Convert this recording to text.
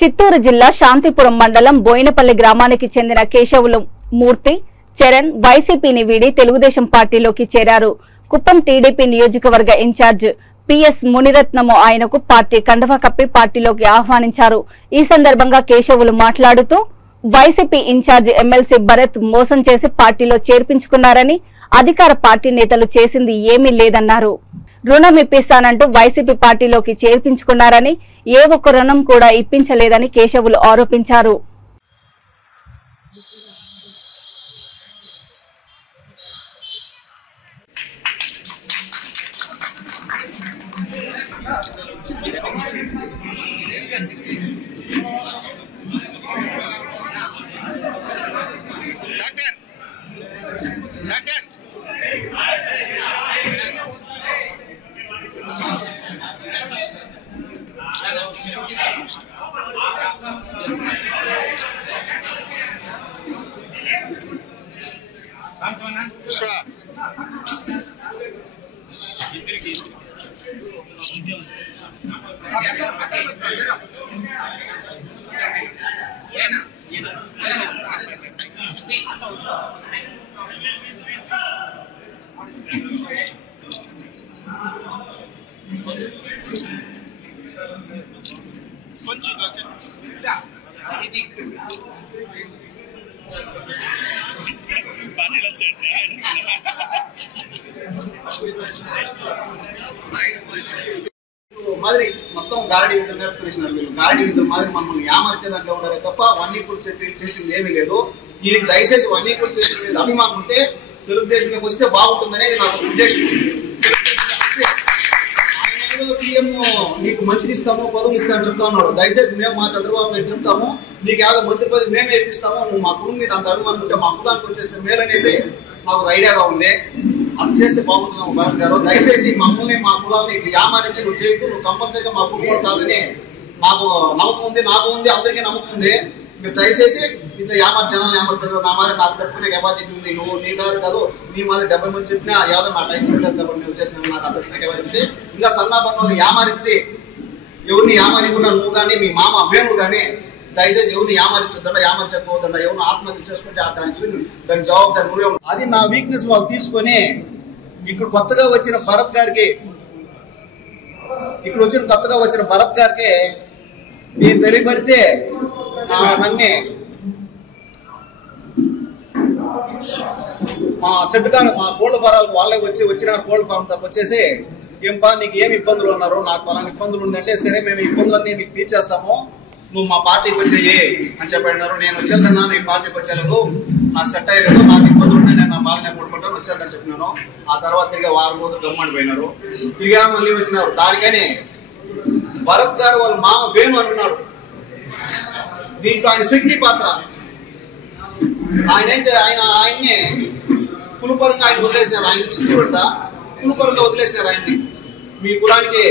చిత్తూరు జిల్లా శాంతిపురం మండలం బోయినపల్లి గ్రామానికి చెందిన కేశవులు మూర్తి చరణ్ వైసీపీని వీడి తెలుగుదేశం పార్టీలోకి చేరారు. కుప్పం టీడీపీ నియోజకవర్గ ఇన్ఛార్జ్ పిఎస్ మునిరత్నము ఆయనకు పార్టీ కండువా కప్పి పార్టీలోకి ఆహ్వానించారు. ఈ సందర్భంగా కేశవులు మాట్లాడుతూ వైసీపీ ఇన్ఛార్జ్ ఎమ్మెల్సీ భరత్ మోసం చేసి పార్టీలో చేర్పించుకున్నారని, అధికార పార్టీ నేతలు చేసింది ఏమీ లేదన్నారు. రుణం ఇప్పిస్తానంటూ వైసీపీ పార్టీలోకి చేర్పించుకున్నారని, ఏ ఒక్క రుణం కూడా ఇప్పించలేదని కేశవులు ఆరోపించారు. మాదిరి మొత్తం గాడి విధులు నేర్చుకునేసినారు. వీళ్ళు గాడి విధులు మాదిరి మమ్మల్ని యామర్చేదంటే ఉన్నారే తప్ప వన్నీకుడు చర్యలు చేసింది ఏమీ లేదు. దీనికి దయచేసి వన్నీకుడు చర్యల మీద అభిమానం ఉంటే తెలుగుదేశంలోకి వస్తే బాగుంటుందనేది నాకు ఉద్దేశం. ఆయన సీఎం నీకు మంత్రి ఇస్తాము, పదవులు ఇస్తామని చెప్తా ఉన్నాడు. దయచేసి మేము మా చంద్రబాబు నాయుడు చెప్తాము, నీకు ఏదో మంత్రి పదవి మేమే ఇప్పిస్తాము, నువ్వు మా కులం మీద అంత అభిమానం ఉంటే మా కులానికి వచ్చేస్తే మేలనేసి నాకు ఐడియాగా ఉంది. అటు చేస్తే బాగుంటున్నాము భరత్ గారు. దయచేసి మమ్మల్ని మా కులాన్ని ఇట్లా యామారించి నువ్వు చేయొద్దు, నువ్వు కంపల్సరీగా మా కుటుంబం కాదని నాకు నమ్మకం ఉంది, నాకు ఉంది, అందరికీ నమ్మకం ఉంది. మీరు దయచేసి ఇట్లా జనాలు ఏమవుతారు, నా మాదిరి నాకు తప్పుకునే కెపాసిటీ ఉంది. నువ్వు నీ కాదు నీ మాదిరి 70 మంది చెప్పినా ఏదో నా టైం చెప్పలేదు కాబట్టి నువ్వు చేసిన నాకు తప్పుకునే కెపాసిటీ. ఇంకా సన్నాపన్నులను యామారించి ఎవరిని యామారికుండా నువ్వు కానీ మీ మామ మేము కానీ దయచేసి ఎవరిని యామరించొద్దండా, యామరించకపోవద్దండా, ఎవరిని ఆత్మహత్య చేసుకుంటే దాని జవాబుదారి నువ్వే. అది నా వీక్నెస్ వాళ్ళు తీసుకొని ఇక్కడ కొత్తగా వచ్చిన భరత్ గారికి నేను తెలియపరిచే నన్ను మా సెట్ కానీ మా కోళ్ళ ఫారాలకు వాళ్ళే వచ్చినారు. కోళ్ళ ఫారం దాకా వచ్చేసి ఏంపా నీకు ఏమి ఇబ్బందులు ఉన్నారు, నాకు పలానా ఇబ్బందులు ఉందంటే సరే మేము ఇబ్బందులన్నీ నీకు తీర్చేస్తాము, నువ్వు మా పార్టీకి వచ్చేయి అని చెప్పినారు. నేను వచ్చేద్దన్నా నీ పార్టీకి వచ్చేలేదు, నాకు సెట్ అయ్యలేదు, నాకు ఇబ్బందులు ఉన్నాయి, నేను నా బాగానే కొట్టుకుంటాను వచ్చేద్దని చెప్పినాను. ఆ తర్వాత తిరిగి వారం రోజులు గమ్మని పోయినారు. తిరిగా మళ్ళీ వచ్చినారు. దానికని భరత్ గారు వాళ్ళ మామ వేణు అని ఉన్నాడు. దీంట్లో ఆయన సిగ్ని పాత్ర. ఆయన్ని కులపరంగా ఆయన వదిలేసినారు. ఆయన చిత్తూరుంట కులపరంగా వదిలేసినారు ఆయన్ని. మీ కులానికి